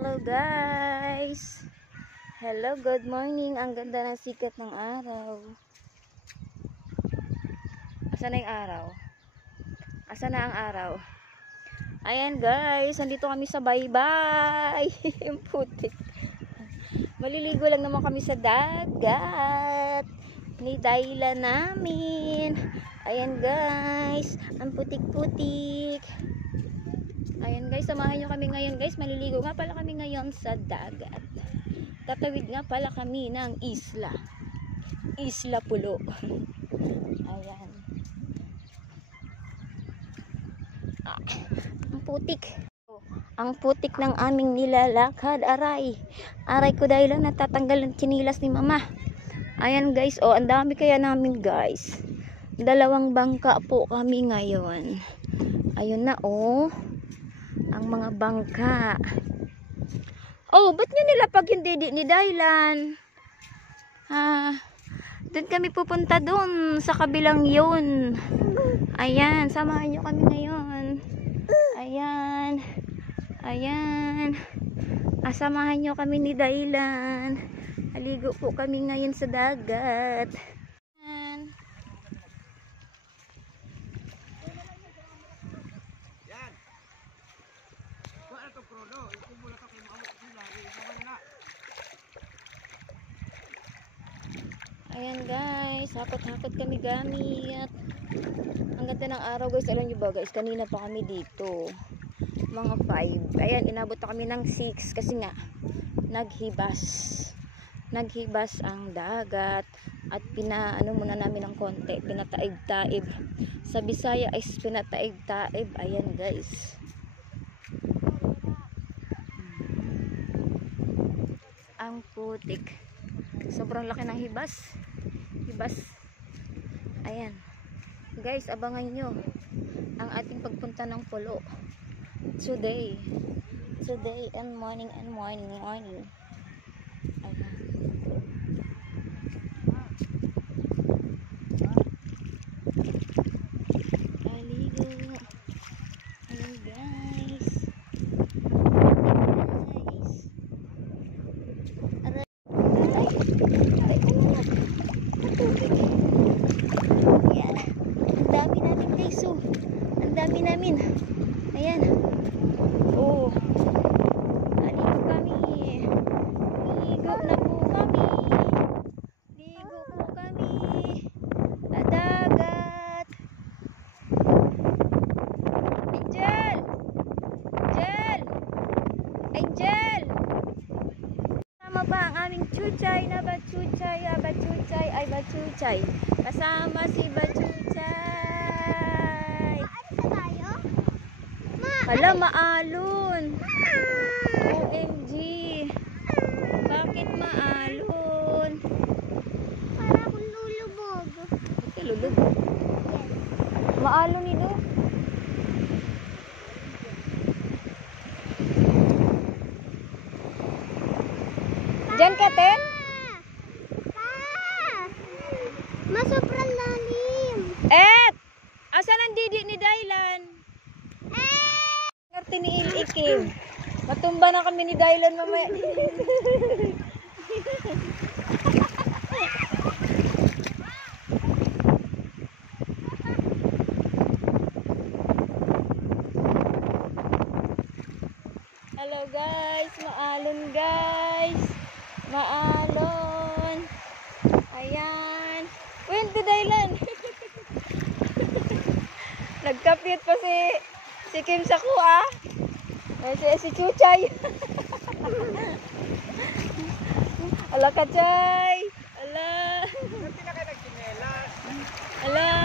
Hello guys! Hello, good morning. Ang ganda ng sikat ng araw. Asa na yung araw? Asa na ang araw? Ayan guys, nandito kami sa baybay. Yung putik. Maliligo lang naman kami sa dagat. Ni Dayla namin. Ayan guys, ang putik-putik. Ayan guys, samahan nyo kami ngayon guys. Maliligo nga pala kami ngayon sa dagat. Tatawid nga pala kami ng isla. Isla Pulo. Ayan. Ang putik. Ang putik ng aming nilalakad. Aray. Aray ko dahil lang natatanggal ng tsinilas ni mama. Ayan guys. Oh, ang dami kaya namin guys. 2 bangka po kami ngayon. Ayun na oh. Ang mga bangka. Oh, ba't nyo nilapag yung didi ni Daylan? Doon kami pupunta doon sa kabilang yun. Ayan, samahan nyo kami ngayon. Ayan. Ayan. Samahan nyo kami ni Daylan. Aligo po kami ngayon sa dagat. Ayan guys, hakot-hakot kami gamit. Ang ganda ng araw guys. Alam nyo ba guys, kanina pa kami dito. Mga 5. Ayan, inabot na kami ng 6 kasi nga naghibas. Naghibas ang dagat at pinaano muna namin ng konti. Pinataib-taib. Sa Bisaya ay pinataib-taib. Ayan guys. Ang putik. Sobrang laki ng hibas. Ayan guys, abangan nyo ang ating pagpunta ng Pulo today and morning. Ayan. Aligo. Ayan guys. Dami namin. Ayan. Oh. Aligo kami. Ligo na po kami. Ligo po kami. Sa dagat. Angel! Angel! Angel! Kasama pa ang aming chuchay na bachuchay. Ay bachuchay. Kasama si bachuchay. Hala, maalon. OMG. Bakit maalon? Para akong lulubog. Bakit lulubog? Maalon ito. Diyan ka, Ten? Masobrang lalim. Asan ang didi ni Daylan? Ni Ikim. Matumba na kami ni Daylan mamaya. Hello guys, maalon guys. Maalon. Ayan. When to Daylan? Nagkapit pa si Kim sa kuha. Si Chuchay. Ala ka, Chay. Ala. Hindi na kayo nagsinelas. Ala.